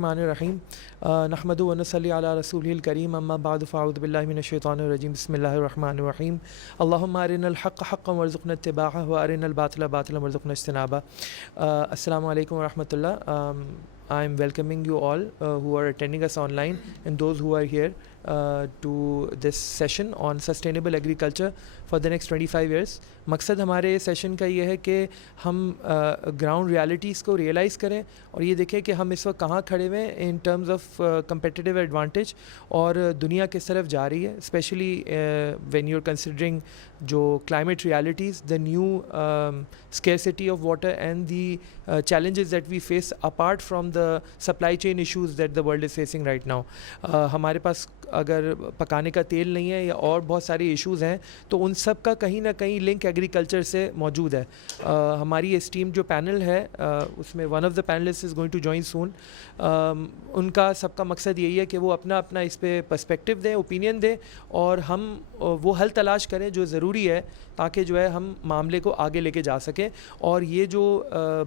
الرحمن الرحیم نحمد و نصلی علی رسول الکریم اما بعد فاعوذ باللہ من الشیطان الرجیم بسم اللہ الرحمن الرحیم اللہم ارنا الحق حقا وارزقنا اتباعہ وارنا الباطل باطلا وارزقنا اجتنابہ. السلام علیکم ورحمۃ اللہ. I am welcoming you all who are attending us online and those who are here to this session on sustainable agriculture for the next 25 years. مقصد ہمارے سیشن کا یہ ہے کہ ہم گراؤنڈ ریالٹیز کو ریئلائز کریں اور یہ دیکھیں کہ ہم اس وقت کہاں کھڑے ہوئے ہیں in terms of competitive advantage اور دنیا کس طرف جا رہی ہے, especially when you are considering جو climate realities, the new scarcity of water and the challenges that we face apart from the supply chain issues that the world is facing right now. ہمارے پاس اگر پکانے کا تیل نہیں ہے یا اور بہت سارے ایشوز ہیں تو ان سب کا کہیں نہ کہیں لنک ایگریکلچر سے موجود ہے. ہماری اسٹیم جو پینل ہے اس میں one of the panelist is going to join soon. ان کا سب کا مقصد یہی ہے کہ وہ اپنا اپنا اس پہ پرسپیکٹیو دیں, اوپینین دیں اور ہم وہ حل تلاش کریں جو ضروری ہے تاکہ جو ہے ہم معاملے کو آگے لے کے جا سکیں. اور یہ جو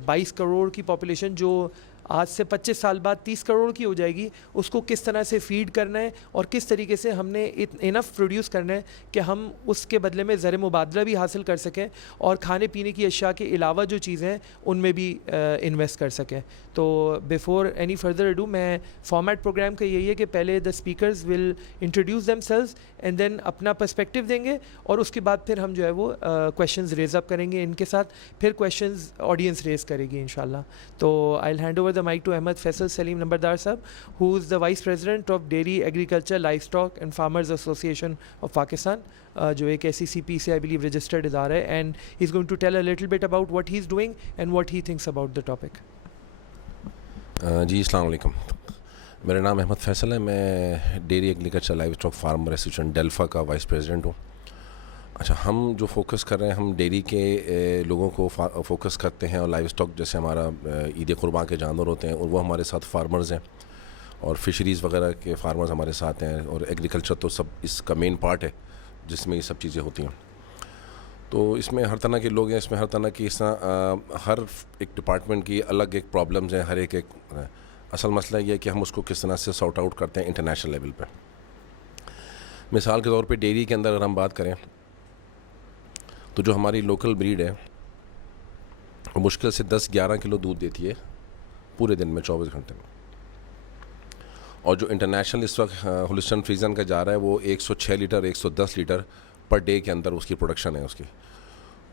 22 کروڑ کی پاپولیشن جو آج سے 25 سال بعد 30 کروڑ کی ہو جائے گی, اس کو کس طرح سے فیڈ کرنا ہے اور کس طریقے سے ہم نے انف پروڈیوس کرنا ہے کہ ہم اس کے بدلے میں زر مبادلہ بھی حاصل کر سکیں اور کھانے پینے کی اشیاء کے علاوہ جو چیزیں ہیں ان میں بھی انویسٹ کر سکیں. تو بیفور اینی فردر اڈو, میں فارمیٹ پروگرام کا یہی ہے کہ پہلے the speakers will introduce themselves and then اپنا پرسپیکٹیو دیں گے اور اس کے بعد پھر ہم جو ہے وہ کویشچنز ریز اپ کریں گے ان کے ساتھ, پھر کویشچنز آڈینس ریز کرے گی انشاءاللہ. تو I will hand over the mic to Ahmed Faisal Salim Nambardar sahab, who is the Vice President of Dairy Agriculture, Livestock and Farmers Association of Pakistan, جو ایک SECP سے I believe registered ادارہ ہے, and he's going to tell a little bit about what he's doing and what he thinks about the topic. جی السلام علیکم. میرا نام احمد فیصل ہے, میں dairy agriculture livestock farmer association ڈیلفا کا وائس پریزیڈنٹ ہوں. اچھا, ہم جو فوکس کر رہے ہیں, ہم ڈیری کے لوگوں کو فوکس کرتے ہیں اور لائیو اسٹاک جیسے ہمارا عید قربان کے جانور ہوتے ہیں اور وہ ہمارے ساتھ فارمرز ہیں اور فشریز وغیرہ کے فارمرز ہمارے ساتھ ہیں, اور ایگریکلچر تو سب اس کا مین پارٹ ہے جس میں یہ سب چیزیں ہوتی ہیں. تو اس میں ہر طرح کے لوگ ہیں, اس میں ہر طرح کی اس طرح ہر ایک ڈپارٹمنٹ کی الگ ایک پرابلمز ہیں, ہر ایک اصل مسئلہ یہ ہے کہ ہم اس کو کس طرح سے سارٹ آؤٹ کرتے ہیں انٹرنیشنل لیول پہ. مثال کے طور پہ ڈیری کے اندر اگر ہم بات کریں تو جو ہماری لوکل بریڈ ہے وہ مشکل سے 10-11 کلو دودھ دیتی ہے پورے دن میں 24 گھنٹے میں, اور جو انٹرنیشنل اس وقت ہولسٹن فریزن کا جا رہا ہے وہ 106 لیٹر 110 لیٹر پر ڈے کے اندر اس کی پروڈکشن ہے اس کی.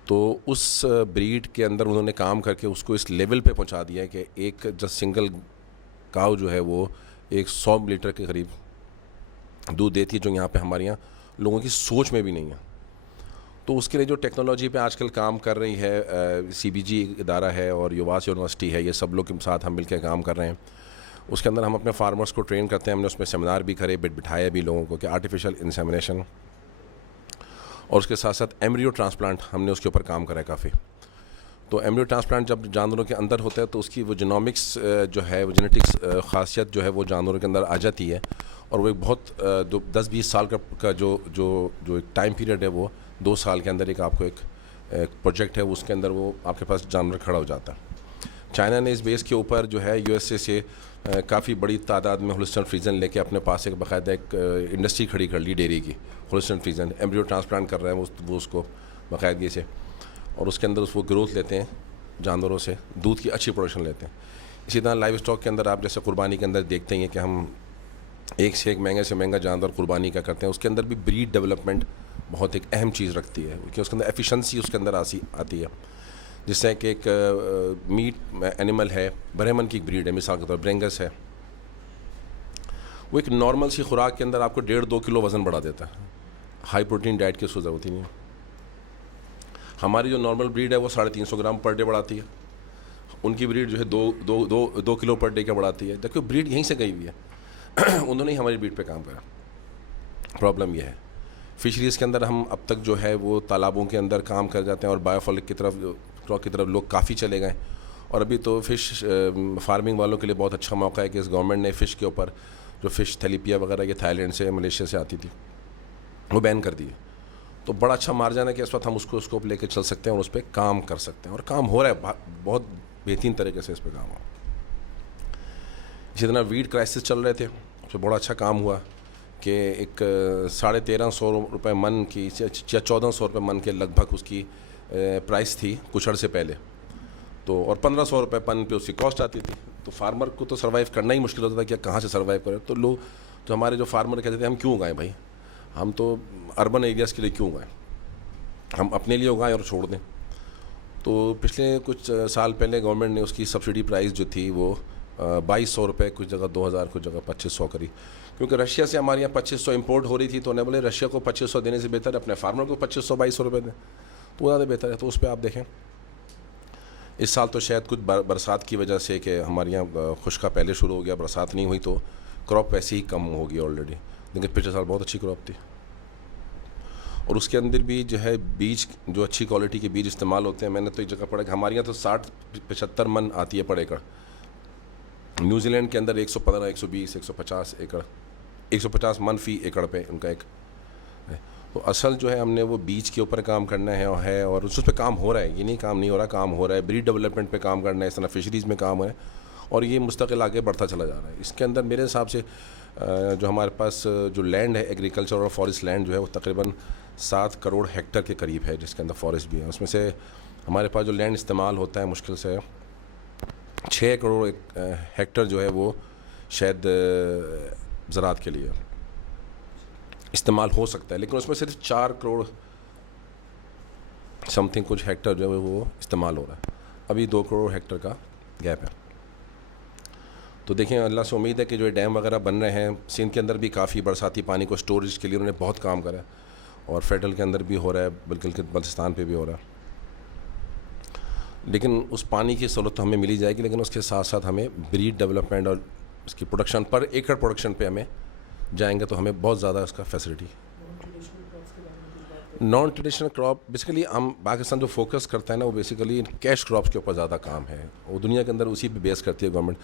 تو اس بریڈ کے اندر انہوں نے کام کر کے اس کو اس لیول پہ پہنچا دیا ہے کہ ایک جس سنگل کاؤ جو ہے وہ 100 لیٹر کے قریب دودھ دیتی ہے, جو یہاں پہ ہمارے یہاں لوگوں کی سوچ میں بھی نہیں ہے. تو اس کے لیے جو ٹیکنالوجی پہ آج کل کام کر رہی ہے, CBG ادارہ ہے اور یواس یونیورسٹی ہے, یہ سب لوگ کے ساتھ ہم مل کے کام کر رہے ہیں. اس کے اندر ہم اپنے فارمرز کو ٹرین کرتے ہیں. ہم نے اس میں سیمینار بھی کرے, بٹھایا بھی لوگوں کو کہ آرٹیفیشل انسیمنیشن اور اس کے ساتھ ساتھ ایمبریو ٹرانسپلانٹ ہم نے اس کے اوپر کام کرا ہے کافی. تو ایمبریو ٹرانسپلانٹ جب جانوروں کے اندر ہوتا ہے تو اس کی وہ جینومکس جو ہے, وہ جینیٹکس خاصیت جو ہے وہ جانوروں کے اندر آ جاتی ہے, اور وہ ایک بہت 10-20 سال کا جو ایک ٹائم پیریڈ ہے وہ 2 سال کے اندر ایک آپ کو ایک پروجیکٹ ہے, اس کے اندر وہ آپ کے پاس جانور کھڑا ہو جاتا ہے. چائنا نے اس بیس کے اوپر جو ہے USA سے کافی بڑی تعداد میں ہولسٹن فریزن لے کے اپنے پاس ایک باقاعدہ ایک انڈسٹری کھڑی کر لی ڈیری کی. ہولسٹن فریزن ایمبریو ٹرانسپلانٹ کر رہے ہیں وہ اس کو باقاعدگی سے, اور اس کے اندر وہ گروتھ لیتے ہیں جانوروں سے, دودھ کی اچھی پروڈکشن لیتے ہیں. اسی طرح لائیو اسٹاک کے اندر آپ جیسے قربانی کے اندر دیکھتے ہیں کہ ہم ایک سے ایک مہنگے سے مہنگا جانور قربانی کا کرتے ہیں. اس کے اندر بھی بریڈ ڈیولپمنٹ بہت ایک اہم چیز رکھتی ہے کہ اس کے اندر ایفیشنسی اس کے اندر آتی ہے. جس سے کہ ایک میٹ اینیمل ہے, برہمن کی ایک بریڈ ہے مثال کے طور پر برینگس ہے, وہ ایک نارمل سی خوراک کے اندر آپ کو 1.5-2 کلو وزن بڑھا دیتا ہے. ہائی پروٹین ڈائٹ کی اس کو ضرورت ہی نہیں ہے. ہماری جو نارمل بریڈ ہے وہ 350 گرام پر ڈے بڑھاتی ہے, ان کی بریڈ جو ہے 2 کلو پر ڈے کا بڑھاتی ہے, جبکہ بریڈ یہیں سے گئی ہوئی ہے. انہوں نے ہی ہماری بریڈ پہ کام کرا. پرابلم یہ ہے فشریز کے اندر ہم اب تک جو ہے وہ تالابوں کے اندر کام کر جاتے ہیں اور بایو فلک کی طرف لوگ کافی چلے گئے. اور ابھی تو فش فارمنگ والوں کے لیے بہت اچھا موقع ہے کہ اس گورنمنٹ نے فش کے اوپر جو فش تھیلیپیا وغیرہ یہ تھائی لینڈ سے ملیشیا سے آتی تھی وہ بین کر دی ہے. تو بڑا اچھا مارجن ہے کہ اس وقت ہم اس کو لے کے چل سکتے ہیں اور اس پہ کام کر سکتے ہیں, اور کام ہو رہا ہے بہت بہترین طریقے سے اس پہ کام ہو. اسی طرح ویٹ کرائسس چل رہے تھے، تو بڑا اچھا کام ہوا کہ ایک 1350 روپے من کی یا 1400 روپے من کے لگ بھگ اس کی پرائس تھی کچھ عرصے پہلے، تو اور 1500 روپے پن پہ اس کی کاسٹ آتی تھی. تو فارمر کو تو سروائیو کرنا ہی مشکل ہوتا تھا کہ کہاں سے سروائیو کرے. تو لوگ جو ہمارے جو فارمر کہتے تھے ہم کیوں اگائیں بھائی، ہم تو اربن ایریاز کے لیے کیوں اگائیں، ہم اپنے لیے اگائیں اور چھوڑ دیں. تو پچھلے کچھ سال پہلے گورنمنٹ نے اس کی سبسڈی پرائز جو تھی وہ 2200 روپے، کچھ جگہ 2000، کچھ جگہ 2500 کری، کیونکہ رشیا سے ہمارے یہاں 2500 امپورٹ ہو رہی تھی. تو انہیں بولے رشیا کو 2500 دینے سے بہتر اپنے فارمر کو 2500-2200 روپے دیں، تو زیادہ بہتر ہے. تو اس پہ آپ دیکھیں اس سال تو شاید کچھ برسات کی وجہ سے کہ ہمارے یہاں خشکا پہلے شروع ہو گیا، برسات نہیں ہوئی تو کراپ ویسے ہی کم ہوگی آلریڈی، لیکن پچھلے سال بہت اچھی کراپ تھی. اور اس کے اندر بھی جو ہے بیج، جو اچھی کوالٹی کے بیج استعمال ہوتے ہیں. میں نے تو ایک جگہ پڑھا کہ ہمارے یہاں تو 60-75 من آتی ہے پر ایکڑ، نیوزی لینڈ کے اندر 115, 120, 150 ایکڑ، 150 من فی ایکڑ پہ ان کا ایک. تو اصل جو ہے ہم نے وہ بیج کے اوپر کام کرنا ہے اور اس پہ کام ہو رہا ہے، یہ نہیں کام نہیں ہو رہا، کام ہو رہا ہے. بریڈ ڈیولپمنٹ پہ کام کرنا ہے، اس طرح فشریز میں کام ہے، اور یہ مستقل آگے بڑھتا چلا جا رہا ہے. اس کے اندر میرے حساب سے جو ہمارے پاس جو لینڈ ہے ایگریکلچر اور فارسٹ لینڈ جو ہے وہ تقریباً 7 کروڑ ہیکٹر کے قریب ہے، جس کے اندر فارسٹ بھی ہے. اس میں سے ہمارے پاس جو لینڈ استعمال ہوتا ہے مشکل سے 6 کروڑ ہیکٹر جو ہے وہ شاید زراعت کے لیے استعمال ہو سکتا ہے، لیکن اس میں صرف 4 کروڑ سم تھنگ کچھ ہیکٹر جو ہے وہ استعمال ہو رہا ہے. ابھی 2 کروڑ ہیکٹر کا گیپ ہے. تو دیکھیں اللہ سے امید ہے کہ جو ڈیم وغیرہ بن رہے ہیں سندھ کے اندر بھی کافی برساتی پانی کو اسٹوریج کے لیے انہوں نے بہت کام کرا ہے، اور فیڈرل کے اندر بھی ہو رہا ہے، بلکہ بلتستان پہ بھی ہو رہا ہے. لیکن اس پانی کی سہولت تو ہمیں ملی جائے گی، لیکن اس کے ساتھ ساتھ ہمیں بریڈ ڈیولپمنٹ اور اس کی پروڈکشن پر ایکڑ پروڈکشن پہ ہمیں جائیں گے تو ہمیں بہت زیادہ اس کا facility. Naan traditional crop basically ہم پاکستان جو فوکس کرتا ہے نا وہ بیسیکلی کیش کراپس کے اوپر زیادہ کام ہے، وہ دنیا کے اندر اسی پہ بیس کرتی ہے گورنمنٹ.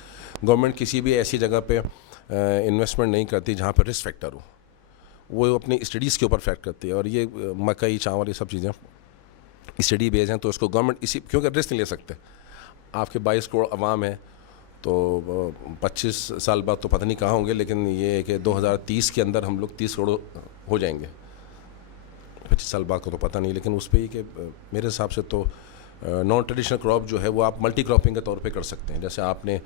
گورنمنٹ کسی بھی ایسی جگہ پہ انویسٹمنٹ نہیں کرتی جہاں پہ رسک فیکٹر ہو، وہ اپنی اسٹڈیز کے اوپر فیکٹ کرتی ہے. اور یہ مکئی، چاول، یہ سب چیزیں اسٹڈی بیس ہیں، تو اس کو گورنمنٹ اسی کیونکہ رسک نہیں لے سکتے. آپ کے 22 کروڑ عوام ہیں تو 25 سال بعد تو پتہ نہیں کہاں ہوں گے، لیکن یہ ہے کہ 2030 کے اندر ہم لوگ 30 کروڑ ہو جائیں گے. 25 سال بعد کا تو پتہ نہیں، لیکن اس پہ یہ کہ میرے حساب سے تو نان ٹریڈیشنل کراپ جو ہے وہ آپ ملٹی کراپنگ کے طور پہ کر سکتے ہیں. جیسے آپ نے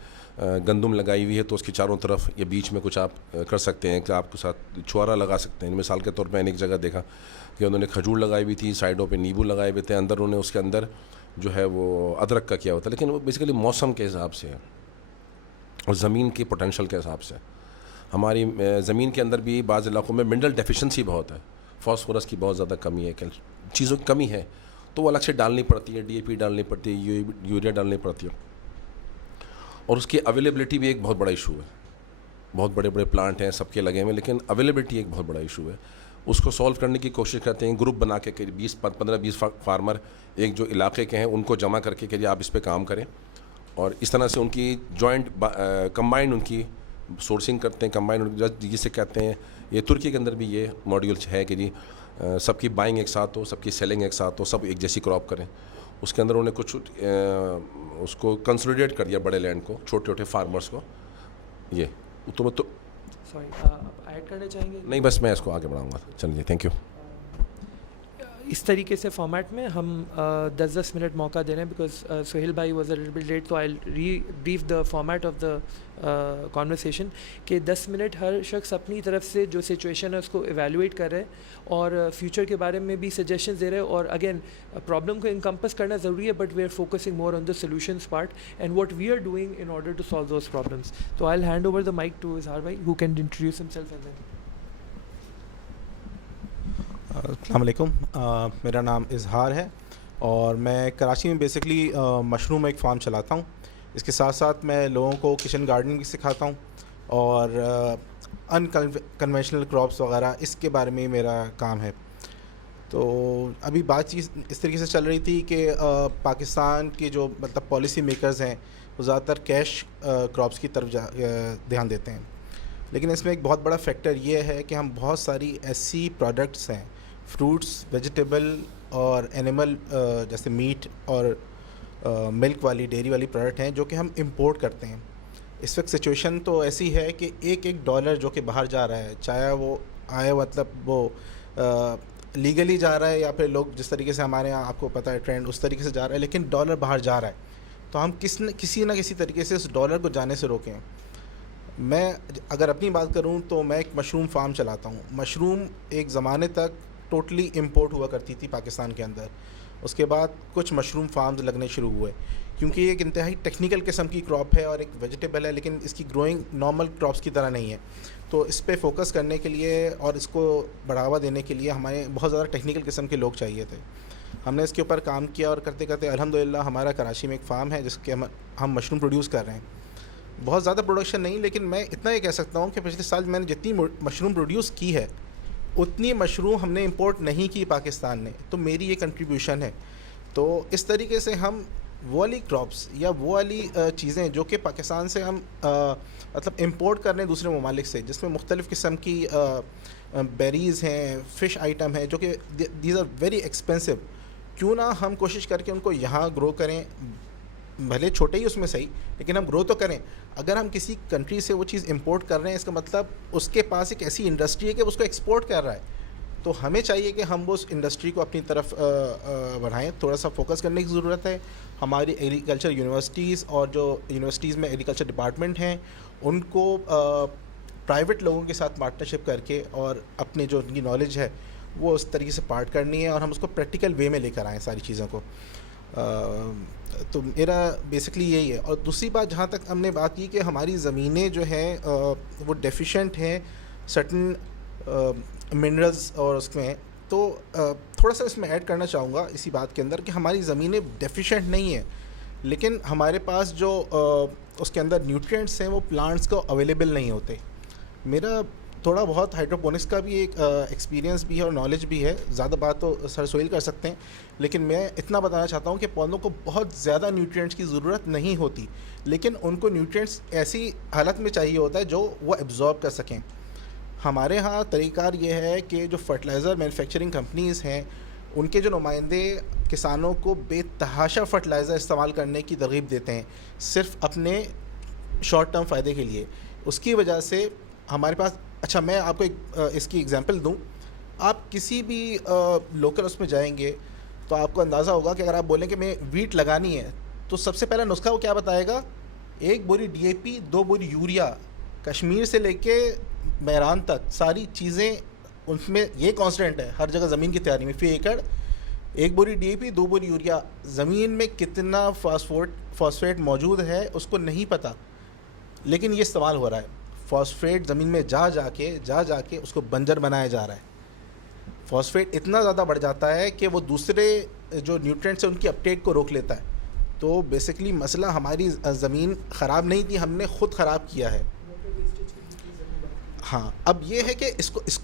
گندم لگائی ہوئی ہے تو اس کے چاروں طرف یا بیچ میں کچھ آپ کر سکتے ہیں کہ آپ کے ساتھ چھوارا لگا سکتے ہیں. مثال کے طور پہ میں نے ایک جگہ دیکھا کہ انہوں نے کھجور لگائی ہوئی تھی، سائڈوں پہ نیبو لگائے ہوئے تھے، اندر انہوں نے اس کے اندر جو ہے وہ ادرک کا کیا ہوتا ہے. لیکن وہ بیسیکلی موسم کے حساب سے ہے اور زمین کی پوٹینشیل کے حساب سے. ہماری زمین کے اندر بھی بعض علاقوں میں منرل ڈیفیشنسی بہت ہے، فاسفورس کی بہت زیادہ کمی ہے، چیزوں کی کمی ہے، تو وہ الگ سے ڈالنی پڑتی ہے، DAP ڈالنی پڑتی ہے، یوریا ڈالنی پڑتی ہے. اور اس کی اویلیبلٹی بھی ایک بہت بڑا ایشو ہے. بہت بڑے بڑے پلانٹ ہیں سب کے لگے ہوئے، لیکن اویلیبلٹی ایک بہت بڑا ایشو ہے. اس کو سولو کرنے کی کوشش کرتے ہیں، گروپ بنا کے کہ 15-20 فارمر ایک جو علاقے کے ہیں ان کو جمع کر کے کہ آپ اس پہ کام کریں، اور اس طرح سے ان کی جوائنٹ کمبائنڈ ان کی سورسنگ کرتے ہیں. کمبائنڈ جسے کہتے ہیں، یہ ترکی کے اندر بھی یہ ماڈیول ہے کہ جی سب کی بائنگ ایک ساتھ ہو، سب کی سیلنگ ایک ساتھ ہو، سب ایک جیسی کراپ کریں. اس کے اندر انہوں نے کچھ اس کو کنسولیڈیٹ کر دیا بڑے لینڈ کو، چھوٹے چھوٹے فارمرز کو. یہ تو سوری ایڈ کرنا چاہیں گے؟ نہیں، بس میں اس کو آگے بڑھاؤں گا. چلیے، تھینک یو. اس طریقے سے فارمیٹ میں ہم 10 منٹ موقع دے رہے ہیں بیکاز سہیل بھائی was a little bit late, تو I rebrief the format of the conversation کہ 10 منٹ ہر شخص اپنی طرف سے جو سچویشن ہے اس کو ایویلویٹ کر رہے اور فیوچر کے بارے میں بھی سجیشنز دے رہے. اور اگین پرابلم کو انکمپس کرنا ضروری ہے، but we are focusing more on the solutions part and what we are doing in order to solve those problems. تو I will hand over the mic to Izhar بھائی who can introduce himself. السلام علیکم، میرا نام اظہار ہے اور میں کراچی میں بیسکلی مشروم ایک فارم چلاتا ہوں. اس کے ساتھ ساتھ میں لوگوں کو کچن گارڈننگ بھی سکھاتا ہوں اور ان کنونشنل کراپس وغیرہ اس کے بارے میں میرا کام ہے. تو ابھی بات چیز اس طریقے سے چل رہی تھی کہ پاکستان کے جو مطلب پالیسی میکرز ہیں وہ زیادہ تر کیش کراپس کی طرف دھیان دیتے ہیں، لیکن اس میں ایک بہت بڑا فیکٹر یہ ہے کہ ہم بہت ساری ایسی پروڈکٹس ہیں، فروٹس، ویجیٹیبل اور اینیمل جیسے میٹ اور ملک والی ڈیری والی پروڈکٹ ہیں جو کہ ہم امپورٹ کرتے ہیں. اس وقت سچویشن تو ایسی ہے کہ ایک ایک ڈالر جو کہ باہر جا رہا ہے، چاہے وہ آئے مطلب وہ لیگلی جا رہا ہے یا پھر لوگ جس طریقے سے ہمارے یہاں آپ کو پتہ ہے ٹرینڈ اس طریقے سے جا رہا ہے، لیکن ڈالر باہر جا رہا ہے، تو ہم کسی نہ کسی طریقے سے اس ڈالر کو جانے سے روکیں. میں اگر اپنی بات کروں تو میں ایک مشروم فارم چلاتا ہوں. مشروم ایک زمانے تک ٹوٹلی امپورٹ ہوا کرتی تھی پاکستان کے اندر. اس کے بعد کچھ مشروم فارمز لگنے شروع ہوئے کیونکہ یہ ایک انتہائی ٹیکنیکل قسم کی کراپ ہے اور ایک ویجیٹیبل ہے، لیکن اس کی گروئنگ نارمل کراپس کی طرح نہیں ہے. تو اس پہ فوکس کرنے کے لیے اور اس کو بڑھاوا دینے کے لیے ہمیں بہت زیادہ ٹیکنیکل قسم کے لوگ چاہیے تھے. ہم نے اس کے اوپر کام کیا اور کرتے کرتے الحمدللہ ہمارا کراچی میں ایک فارم ہے جس کے ہم مشروم پروڈیوس کر رہے ہیں. بہت زیادہ پروڈکشن نہیں، لیکن میں اتنا یہ کہہ سکتا ہوں کہ پچھلے سال میں نے جتنی مشروم پروڈیوس کی ہے اتنی مشروم ہم نے امپورٹ نہیں کی پاکستان نے. تو میری یہ کنٹریبیوشن ہے. تو اس طریقے سے ہم وہ والی کراپس یا وہ والی چیزیں جو کہ پاکستان سے ہم مطلب امپورٹ کر رہے ہیں دوسرے ممالک سے، جس میں مختلف قسم کی بیریز ہیں، فش آئٹم ہیں جو کہ دیز آر ویری ایکسپینسو، کیوں نہ ہم کوشش کر کے ان کو یہاں گرو کریں، بھلے چھوٹے ہی اس میں صحیح، لیکن ہم گرو تو کریں. اگر ہم کسی کنٹری سے وہ چیز امپورٹ کر رہے ہیں اس کا مطلب اس کے پاس ایک ایسی انڈسٹری ہے کہ اس کو ایکسپورٹ کر رہا ہے. تو ہمیں چاہیے کہ ہم وہ اس انڈسٹری کو اپنی طرف بڑھائیں. تھوڑا سا فوکس کرنے کی ضرورت ہے. ہماری ایگریکلچر یونیورسٹیز اور جو یونیورسٹیز میں ایگریکلچر ڈپارٹمنٹ ہیں ان کو پرائیویٹ لوگوں کے ساتھ پارٹنرشپ کر کے اور اپنے جو ان کی نالج ہے وہ اس طریقے سے پارٹ کرنی ہے اور ہم اس کو پریکٹیکل وے میں لے کر آئیں ساری چیزوں کو. تو میرا بیسکلی یہی ہے. اور دوسری بات جہاں تک ہم نے بات کی کہ ہماری زمینیں جو ہیں وہ ڈیفیشینٹ ہیں سرٹن منرلز اور اس میں، تو تھوڑا سا اس میں ایڈ کرنا چاہوں گا اسی بات کے اندر کہ ہماری زمینیں ڈیفیشینٹ نہیں ہیں، لیکن ہمارے پاس جو اس کے اندر نیوٹرینٹس ہیں وہ پلانٹس کو اویلیبل نہیں ہوتے. میرا تھوڑا بہت ہائیڈروپونکس کا بھی ایک ایکسپیرینس بھی ہے اور نالج بھی ہے. زیادہ بات تو سر سہیل کر سکتے ہیں، لیکن میں اتنا بتانا چاہتا ہوں کہ پودوں کو بہت زیادہ نیوٹرینٹس کی ضرورت نہیں ہوتی، لیکن ان کو نیوٹرینٹس ایسی حالت میں چاہیے ہوتا ہے جو وہ ایبزارب کر سکیں. ہمارے ہاں طریقہ کار یہ ہے کہ جو فرٹیلائزر مینوفیکچرنگ کمپنیز ہیں ان کے جو نمائندے کسانوں کو بے تحاشا فرٹیلائزر استعمال کرنے کی ترغیب دیتے ہیں صرف اپنے شارٹ ٹرم فائدے کے لیے. اس کی وجہ سے ہمارے پاس اچھا میں آپ کو ایک اس کی ایگزامپل دوں. آپ کسی بھی لوکل اس میں جائیں گے تو آپ کو اندازہ ہوگا کہ اگر آپ بولیں کہ میں ویٹ لگانی ہے تو سب سے پہلا نسخہ وہ کیا بتائے گا؟ 1 بوری DAP 2 بوری یوریا. کشمیر سے لے کے میران تک ساری چیزیں ان میں یہ کانسٹنٹ ہے ہر جگہ زمین کی تیاری میں فی ایکڑ 1 بوری DAP 2 بوری یوریا. زمین میں کتنا فاسفیٹ موجود ہے اس کو نہیں پتہ، لیکن یہ استعمال ہو رہا ہے. فاسفیٹ زمین میں جا جا کے اس کو بنجر بنایا جا رہا ہے. فاسفیٹ اتنا زیادہ بڑھ جاتا ہے کہ وہ دوسرے جو نیوٹرینٹس ہیں ان کی اپٹیک کو روک لیتا ہے. تو بیسکلی مسئلہ ہماری زمین خراب نہیں تھی، ہم نے خود خراب کیا ہے. ہاں اب یہ ہے کہ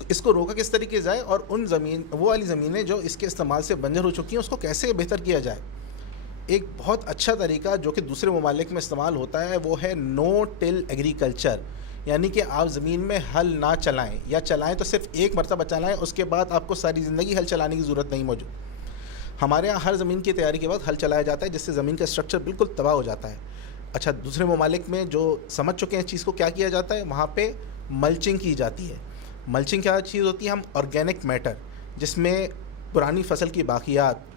اس کو روکا کس طریقے سے جائے اور وہ والی زمینیں جو اس کے استعمال سے بنجر ہو چکی ہیں اس کو کیسے بہتر کیا جائے. ایک بہت اچھا طریقہ جو کہ دوسرے ممالک میں استعمال ہوتا ہے وہ ہے نو ٹل ایگریکلچر، یعنی کہ آپ زمین میں ہل نہ چلائیں، یا چلائیں تو صرف ایک مرتبہ چلائیں، اس کے بعد آپ کو ساری زندگی ہل چلانے کی ضرورت نہیں موجود. ہمارے یہاں ہر زمین کی تیاری کے بعد ہل چلایا جاتا ہے جس سے زمین کا اسٹرکچر بالکل تباہ ہو جاتا ہے. اچھا دوسرے ممالک میں جو سمجھ چکے ہیں اس چیز کو کیا کیا جاتا ہے، وہاں پہ ملچنگ کی جاتی ہے. ملچنگ کیا چیز ہوتی ہے؟ ہم آرگینک میٹر جس میں پرانی فصل کی باقیات،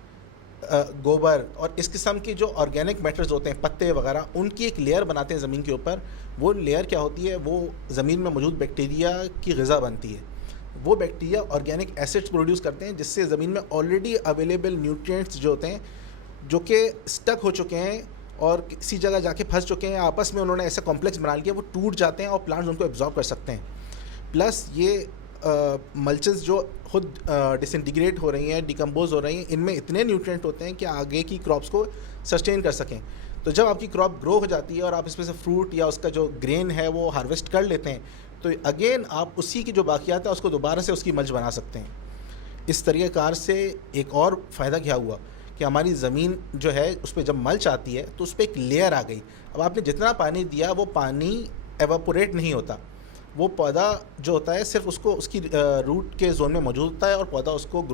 گوبر اور اس قسم کی جو آرگینک میٹرز ہوتے ہیں پتے وغیرہ ان کی ایک لیئر بناتے ہیں زمین کے اوپر. وہ لیئر کیا ہوتی ہے؟ وہ زمین میں موجود بیکٹیریا کی غذا بنتی ہے. وہ بیکٹیریا آرگینک ایسڈز پروڈیوس کرتے ہیں جس سے زمین میں آلریڈی اویلیبل نیوٹرینٹس جو ہوتے ہیں جو کہ اسٹک ہو چکے ہیں اور کسی جگہ جا کے پھنس چکے ہیں، آپس میں انہوں نے ایسا کمپلیکس بنا لیا وہ ٹوٹ جاتے ہیں اور پلانٹس ان کو ایبزارب کر سکتے ہیں. پلس یہ ملچز جو خود ڈسنٹیگریٹ ہو رہی ہیں، ڈیکمپوز ہو رہی ہیں، ان میں اتنے نیوٹرینٹ ہوتے ہیں کہ آگے کی کراپس کو سسٹین کر سکیں. تو جب آپ کی کراپ گرو ہو جاتی ہے اور آپ اس میں سے فروٹ یا اس کا جو گرین ہے وہ ہارویسٹ کر لیتے ہیں تو اگین آپ اسی کی جو باقیات ہے اس کو دوبارہ سے اس کی ملچ بنا سکتے ہیں. اس طریقہ کار سے ایک اور فائدہ کیا ہوا کہ ہماری زمین جو ہے اس پہ جب ملچ آتی ہے تو اس پہ ایک لیئر آ گئی. اب آپ نے جتنا پانی دیا وہ پانی ایواپوریٹ نہیں ہوتا، وہ پودا جو ہوتا ہے صرف اس کو اس کی روٹ کے زون میں موجود ہوتا ہے اور پودا اس کو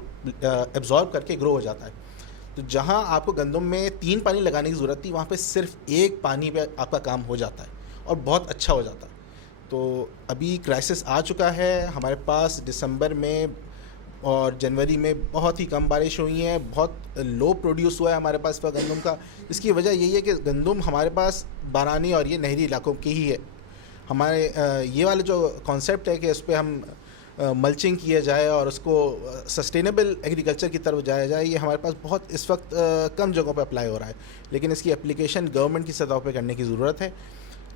ایبزارب کر کے گرو ہو جاتا ہے. تو جہاں آپ کو گندم میں 3 پانی لگانے کی ضرورت تھی وہاں پہ صرف 1 پانی پہ آپ کا کام ہو جاتا ہے اور بہت اچھا ہو جاتا. تو ابھی کرائسس آ چکا ہے. ہمارے پاس دسمبر میں اور جنوری میں بہت ہی کم بارش ہوئی ہیں, بہت لو پروڈیوس ہوا ہے ہمارے پاس گندم کا. اس کی وجہ یہی ہے کہ گندم ہمارے پاس بارانی اور یہ نہری علاقوں کی ہی ہے. ہمارے یہ والا جو کانسیپٹ ہے کہ اس پہ ہم ملچنگ کیا جائے اور اس کو سسٹینیبل ایگریکلچر کی طرف جایا جائے, یہ ہمارے پاس بہت اس وقت کم جگہوں پہ اپلائی ہو رہا ہے, لیکن اس کی اپلیکیشن گورنمنٹ کی سطح پہ کرنے کی ضرورت ہے.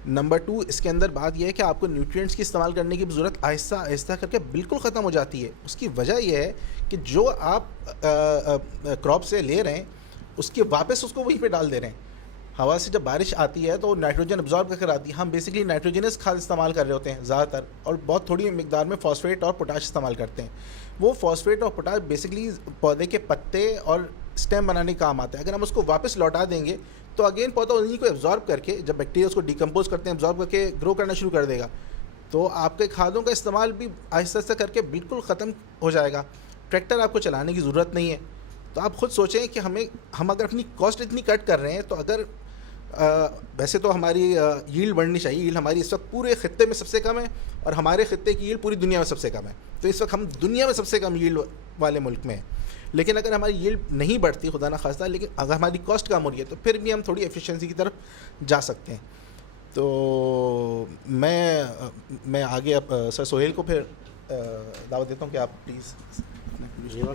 نمبر 2, اس کے اندر بات یہ ہے کہ آپ کو نیوٹرینٹس کی استعمال کرنے کی ضرورت آہستہ آہستہ کر کے بالکل ختم ہو جاتی ہے. اس کی وجہ یہ ہے کہ جو آپ کراپ سے لے رہے ہیں اس کے واپس اس کو وہیں پہ ڈال دے رہے ہیں. ہوا سے جب بارش آتی ہے تو نائٹروجن ابزارب کر کر آتی ہے. ہم بیسکلی نائٹروجنس کھاد استعمال کر رہے ہوتے ہیں زیادہ تر, اور بہت تھوڑی مقدار میں فاسفیٹ اور پوٹاش استعمال کرتے ہیں. وہ فاسفیٹ اور پوٹاش بیسکلی پودے کے پتے اور اسٹیم بنانے کا کام آتا ہے. اگر ہم اس کو واپس لوٹا دیں گے تو اگین پودا انہیں کو ایبزارب کر کے, جب بیکٹیریا اس کو ڈیکمپوز کرتے ہیں, ایبزارب کر کے گرو کرنا شروع کر دے گا. تو آپ کے کھادوں کا استعمال بھی آہستہ آہستہ کر کے بالکل ختم ہو جائے گا. ٹریکٹر آپ کو چلانے کی ضرورت نہیں ہے. تو آپ خود سوچیں کہ ہم اگر اپنی کاسٹ اتنی کٹ کر رہے ہیں تو اگر ویسے تو ہماری ییلڈ بڑھنی چاہیے. ییلڈ ہماری اس وقت پورے خطے میں سب سے کم ہے, اور ہمارے خطے کی ییلڈ پوری دنیا میں سب سے کم ہے. تو اس وقت ہم دنیا میں سب سے کم ییلڈ والے ملک میں ہیں. لیکن اگر ہماری ییلڈ نہیں بڑھتی خدا نہ خواستہ, لیکن اگر ہماری کاسٹ کم ہو رہی ہے تو پھر بھی ہم تھوڑی ایفیشینسی کی طرف جا سکتے ہیں. تو میں آگے اب سر سہیل کو پھر دعوت دیتا ہوں کہ آپ پلیز